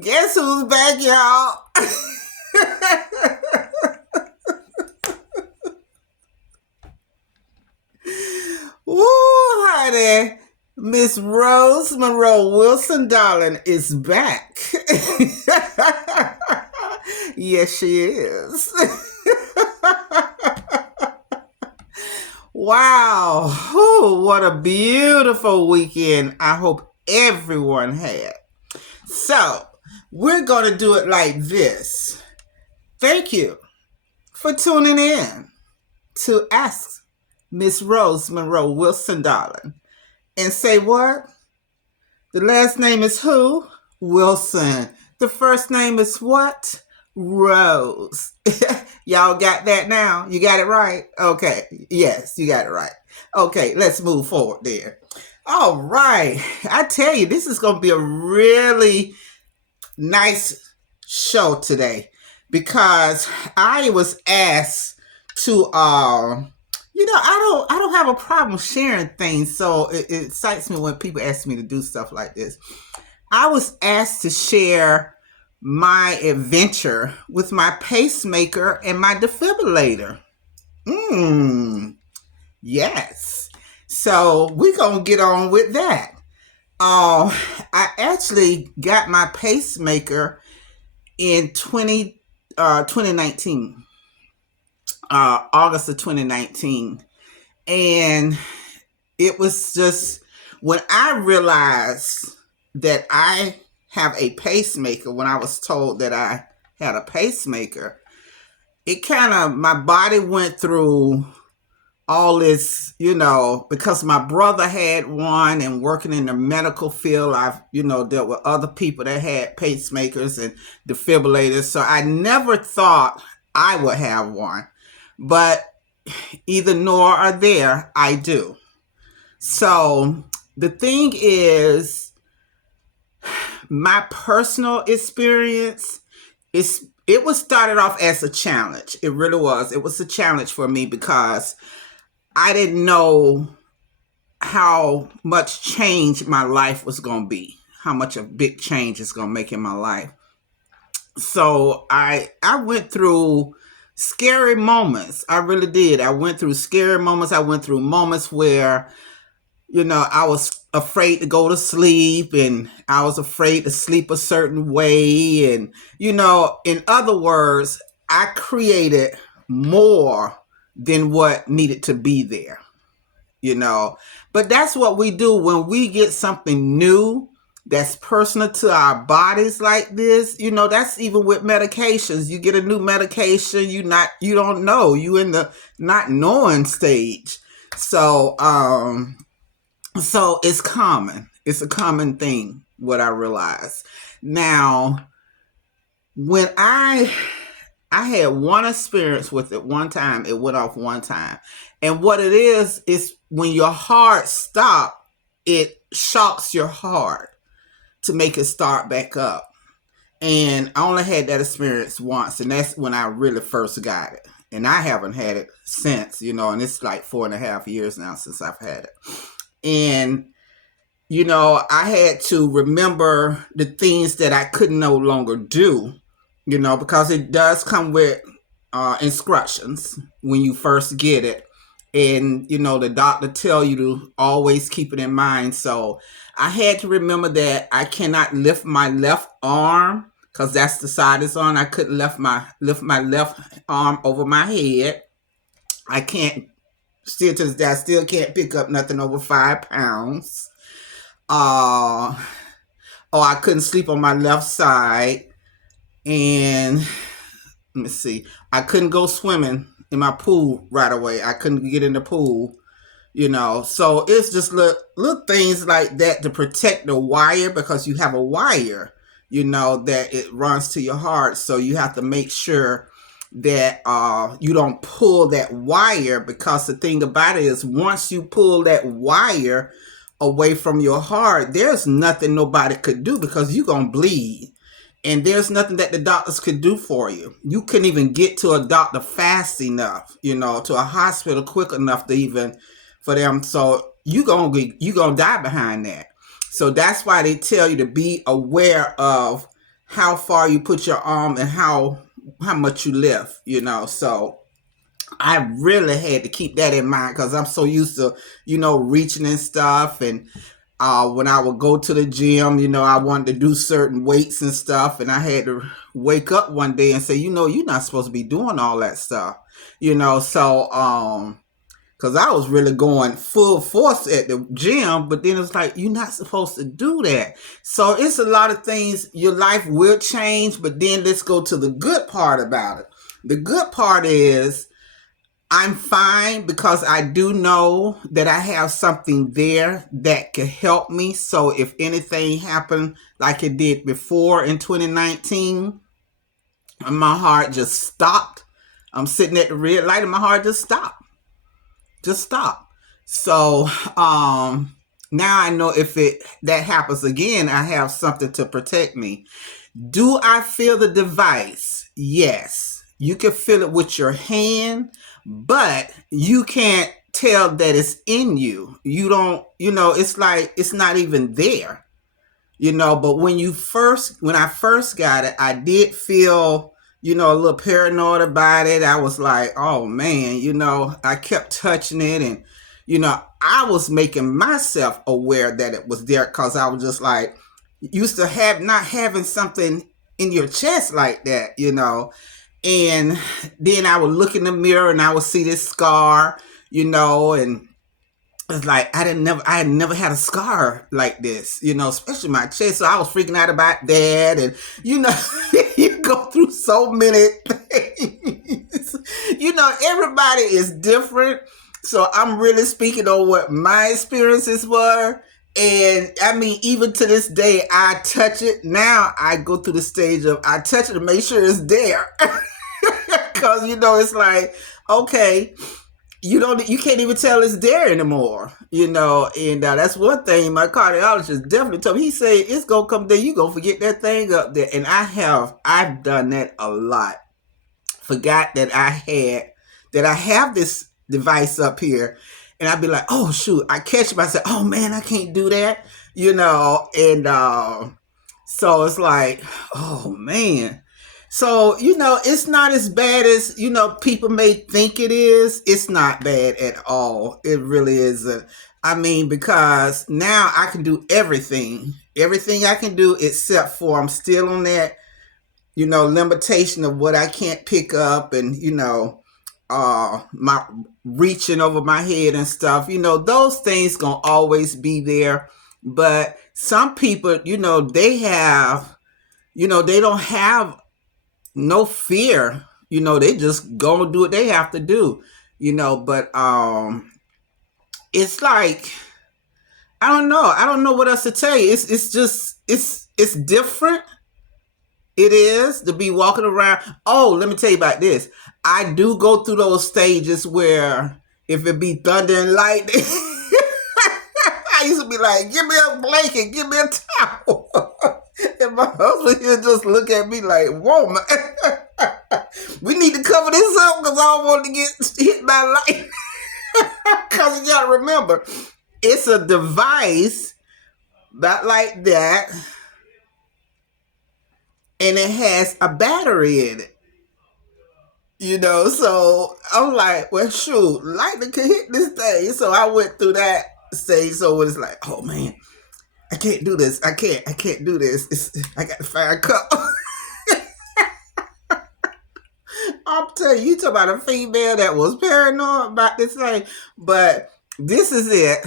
Guess who's back, y'all? Woo, honey. Miss Rose Monroe Wilson, darling, is back. Yes, she is. Wow. Whew, what a beautiful weekend I hope everyone had. So, we're going to do it like this. Thank you for tuning in to Ask Miss Rose Monroe Wilson, darling. And say what? The last name is who? Wilson. The first name is what? Rose. Y'all got that now? You got it right? Okay. Yes, you got it right. Okay, let's move forward there. All right. I tell you, this is going to be a really nice show today because I was asked to I don't have a problem sharing things, so it excites me when people ask me to do stuff like this. I was asked to share my adventure with my pacemaker and my defibrillator. Yes. So we're going to get on with that. I actually got my pacemaker in 2019, August of 2019. And it was just when I realized that I have a pacemaker, when I was told that I had a pacemaker, it kind of, my body went through all this, because my brother had one and working in the medical field, I've, dealt with other people that had pacemakers and defibrillators. So I never thought I would have one, but either nor or there, I do. So the thing is, my personal experience it was started off as a challenge. It really was. It was a challenge for me because I didn't know how much change my life was going to be, how much a big change it's going to make in my life. So I went through scary moments. I really did. I went through scary moments. I went through moments where, I was afraid to go to sleep and I was afraid to sleep a certain way. And, in other words, I created more than what needed to be there, But that's what we do when we get something new that's personal to our bodies like this. That's even with medications. You get a new medication, you don't know. You in the not knowing stage. So it's common. It's a common thing, what I realize. Now, when I had one experience with it one time. It went off one time. And what it is when your heart stops, it shocks your heart to make it start back up. And I only had that experience once, and that's when I really first got it. And I haven't had it since, and it's like 4.5 years now since I've had it. And, I had to remember the things that I could no longer do, because it does come with instructions when you first get it. And, the doctor tell you to always keep it in mind. So I had to remember that I cannot lift my left arm because that's the side it's on. I couldn't lift my left arm over my head. I can't, still to this day, I still can't pick up nothing over 5 pounds. Or I couldn't sleep on my left side. And let me see, I couldn't go swimming in my pool right away. I couldn't get in the pool, So it's just little things like that to protect the wire, because you have a wire, that it runs to your heart. So you have to make sure that you don't pull that wire, because the thing about it is once you pull that wire away from your heart, there's nothing nobody could do, because you're going to bleed. And there's nothing that the doctors could do for you. You couldn't even get to a doctor fast enough, to a hospital quick enough to even for them. So you gonna die behind that. So that's why they tell you to be aware of how far you put your arm and how much you lift, So I really had to keep that in mind because I'm so used to, reaching and stuff. And when I would go to the gym, I wanted to do certain weights and stuff. And I had to wake up one day and say, you're not supposed to be doing all that stuff, So, because I was really going full force at the gym, but then it's like, you're not supposed to do that. So it's a lot of things. Your life will change, but then let's go to the good part about it. The good part is I'm fine because I do know that I have something there that could help me. So if anything happened like it did before in 2019, and my heart just stopped. I'm sitting at the red light and my heart just stopped. Just stop. So now I know if that happens again, I have something to protect me. Do I feel the device? Yes. You can feel it with your hand, but you can't tell that it's in you. You don't, it's like it's not even there. But when I first got it, I did feel, a little paranoid about it. I was like, oh man, I kept touching it and, I was making myself aware that it was there because I was just like, used to not having something in your chest like that, and then I would look in the mirror and I would see this scar, and it's like I had never had a scar like this, especially my chest. So I was freaking out about that, and you go through so many things. Everybody is different. So I'm really speaking on what my experiences were. And I mean, even to this day, I touch it. Now I go through the stage of I touch it to make sure it's there. Because it's like, okay, you can't even tell it's there anymore, and that's one thing my cardiologist definitely told me. He said it's gonna come there, you gonna forget that thing up there. And I've done that a lot. Forgot that I have this device up here, and I'd be like, oh shoot, I catch myself, oh man, I can't do that, and so it's like, oh man. So, it's not as bad as, people may think it is. It's not bad at all. It really isn't. I mean, because now I can do everything. Everything I can do except for I'm still on that, limitation of what I can't pick up and, my reaching over my head and stuff. Those things gonna always be there. But some people, they have, they don't have no fear, they just gonna do what they have to do, but it's like I don't know what else to tell you. It's just it's different. It is to be walking around. Oh, let me tell you about this. I do go through those stages where if it be thunder and lightning, I used to be like, give me a blanket, give me a towel. And my husband here just look at me like, whoa, man, we need to cover this up because I don't want to get hit by lightning. Because you got to remember, it's a device not like that, and it has a battery in it. So I'm like, well, shoot, lightning can hit this thing. So I went through that stage. So it's like, oh man, I can't do this. I can't do this. I got to find a cup. I'll tell you, talk about a female that was paranoid about this thing. But this is it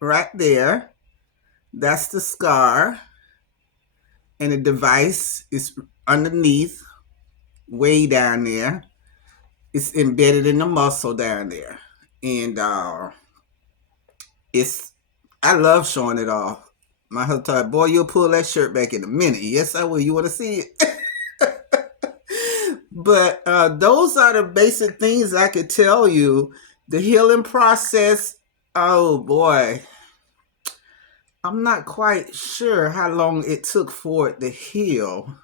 right there. That's the scar. And the device is underneath, way down there. It's embedded in the muscle down there. And I love showing it off. My husband told me, boy, you'll pull that shirt back in a minute. Yes, I will. You want to see it? But those are the basic things I could tell you. The healing process, oh boy. I'm not quite sure how long it took for it to heal.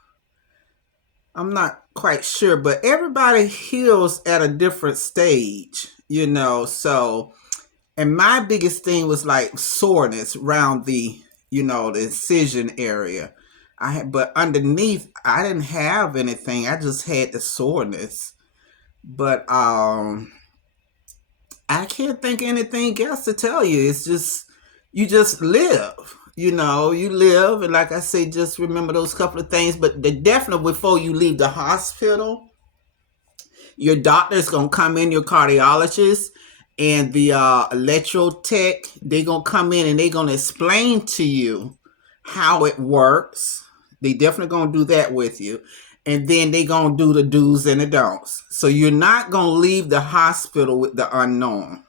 I'm not quite sure, but everybody heals at a different stage, so And my biggest thing was like soreness around the, the incision area. But underneath, I didn't have anything. I just had the soreness. But I can't think of anything else to tell you. It's just, you just live. You live, and like I say, just remember those couple of things. But definitely before you leave the hospital, your doctor's gonna come in, your cardiologist and the electrotech, they're gonna come in and they're gonna explain to you how it works. They definitely gonna do that with you. And then they gonna do the do's and the don'ts. So you're not gonna leave the hospital with the unknown.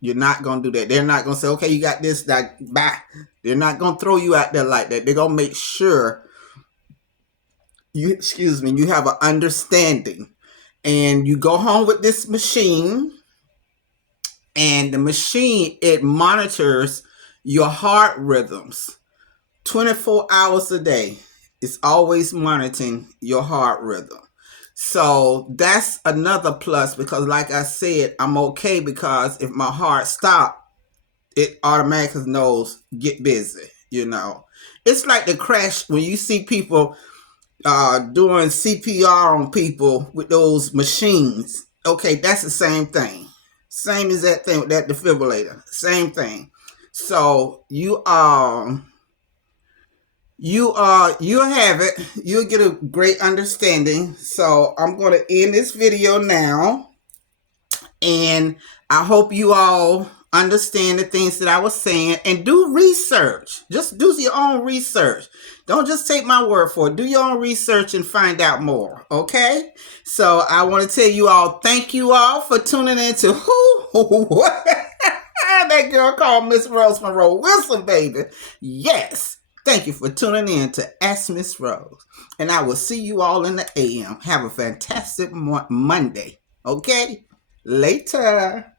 You're not gonna do that. They're not gonna say, okay, you got this, that, bye. They're not gonna throw you out there like that. They're gonna make sure you have an understanding. And you go home with this machine, and the machine, it monitors your heart rhythms 24 hours a day. It's always monitoring your heart rhythm. So that's another plus, because like I said, I'm okay, because if my heart stops, it automatically knows, get busy. It's like the crash when you see people doing CPR on people with those machines. Okay, that's the same thing. Same as that thing with that defibrillator. Same thing. So you'll have it. You'll get a great understanding. So I'm going to end this video now, and I hope you all understand the things that I was saying, and do research. Just do your own research. Don't just take my word for it. Do your own research and find out more. Okay? So I want to tell you all, thank you all for tuning in to what? That girl called Miss Rose Monroe Wilson, baby. Yes. Thank you for tuning in to Ask Miss Rose. And I will see you all in the AM. Have a fantastic Monday. Okay? Later.